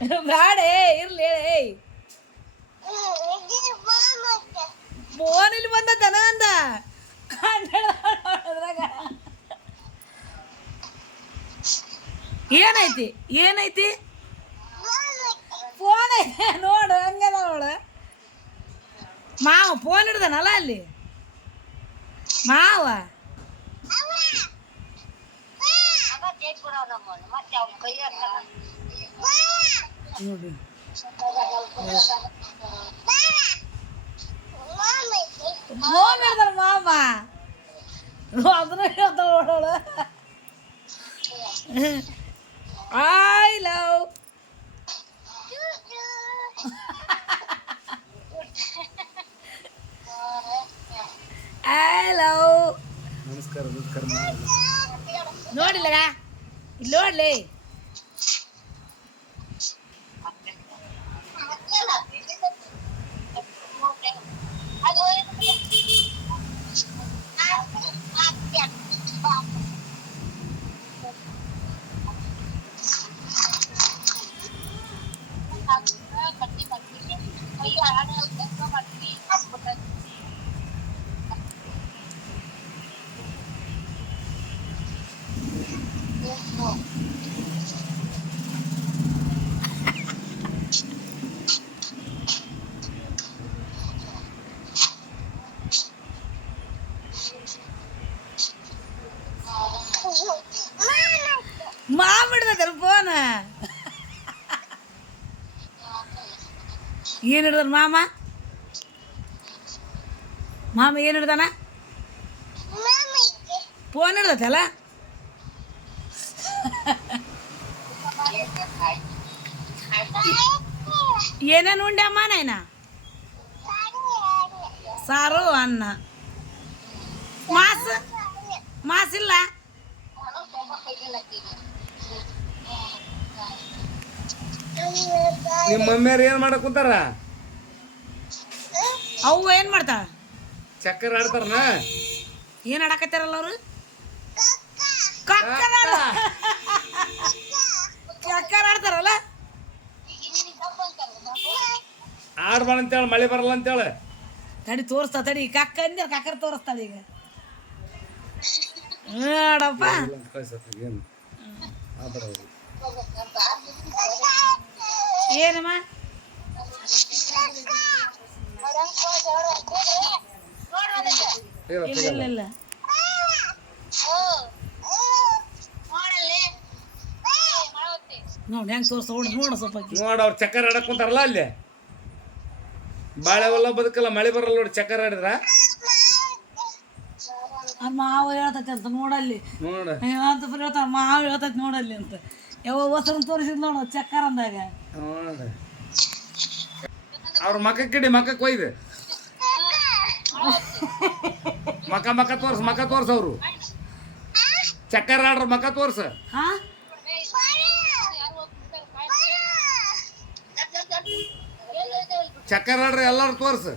ಬ್ಯಾಡೇ ಇರ್ಲಿ ಹೇಳಿ ಫೋನ್ ಇಲ್ಲಿ ಬಂದ ದನ ಅಂದ ಏನೈತಿ ಏನೈತಿ ಫೋನ್ ಐತೆ ನೋಡು ಹಂಗದ ನೋಡು ಮಾವ ಫೋನ್ ಹಿಡ್ದನಲ್ಲ ಅಲ್ಲಿ ಮಾವ ನೋಡಿ ಫೋನ್ ಹಿಡ್ದನ ಮಾವ ಅದನ್ನ ಹೇಳ್ತ ನೋಡೋಳು ಐ ಲವ್ ಐ ಲವ್ ನಮಸ್ಕಾರ ನಮಸ್ಕಾರ ನೋಡಿಲ್ಲ ಇಲ್ಲಿ ನೋಡ್ಲಿ ಮಾಮಿಡ್ದಲ್ಲ ಫೋನ್ ಏನು ಹಿಡ್ದನ ಮಾಮ ಮಾಮ ಏನು ಹಿಡ್ದಾನ ಫೋನ್ ಹಿಡ್ದತ್ತಲ್ಲ ಏನೇನು ಉಂಡೆ ಅಮ್ಮ ನಾಯ್ನ ಸಾರು ಅನ್ನ ಮಾಸಿಲ್ಲ ನಿಮ್ಮ ಮಮ್ಮಿಯವ್ರು ಏನು ಮಾಡಕ್ ಕುಂತಾರ ಅವು ಏನು ಮಾಡ್ತಾಳ ಚಕ್ಕರ್ ಆಡ್ತಾರನ ಏನು ಆಡಕತ್ತಾರಲ್ಲ ಅವರು ಚಕ್ಕರ್ ಆಡ್ತಾರಲ್ಲ ಆಡ್ಬಾಳ ಅಂತೇಳಿ ಮಳೆ ಬರಲ್ಲ ಅಂತೇಳಿ ತಡಿ ತೋರಿಸ್ತಾ ತಡಿ ಕಕ್ಕ ಅಂದ್ಯ ಕಕ್ಕರ್ ತೋರಿಸ್ತಾಳೆ ಈಗ ನೋಡಪ್ಪ ಏನು ಏನಮ್ಮ ಇಲ್ಲ ಇಲ್ಲ ಇಲ್ಲ ನೋಡಿ ಹೆಂಗೆ ತೋರಿಸ್ತಾ ನೋಡು ಸ್ವಲ್ಪ ನೋಡ ಅವ್ರು ಚಕ್ಕರ್ ಆಡಕ್ ಕುಂತಾರಲ್ಲ ಅಲ್ಲಿ ಬಾಳೆ ಹೊಲ ಬದುಕಲ್ಲ ಮಳೆ ಬರಲ್ಲ ನೋಡಿ ಚಕ್ಕರ್ ಆಡಿದ್ರ ಅದು ಮಾವ ಹೇಳ್ತೈತೆ ಅಂತ ನೋಡಲ್ಲಿ ನೋಡ ಅಂತ ಹೇಳ್ತಾರ ಮಾವ ಹೇಳ್ತೈತೆ ನೋಡಲ್ಲಿ ಅಂತ ಯಾವ ಹೊಸರು ತೋರಿಸಿದ್ ನೋಡು ಚಕ್ಕರ್ ಅಂದಾಗ ನೋಡ ಅವ್ರ ಮಕ್ಕಕ್ಕಿಡಿ ಮಕ್ಕಕ್ಕೆ ಒಯ್ದು ಮಕ್ಕ ತೋರ್ಸ ಅವ್ರು ಚಕ್ಕರ್ ಆಡ್ರ ಮಕ್ಕ ತೋರ್ಸ ಹಾ ಚಕ್ಕರ್ ಆಡ್ರಿ ಎಲ್ಲಾರು ತೋರ್ಸ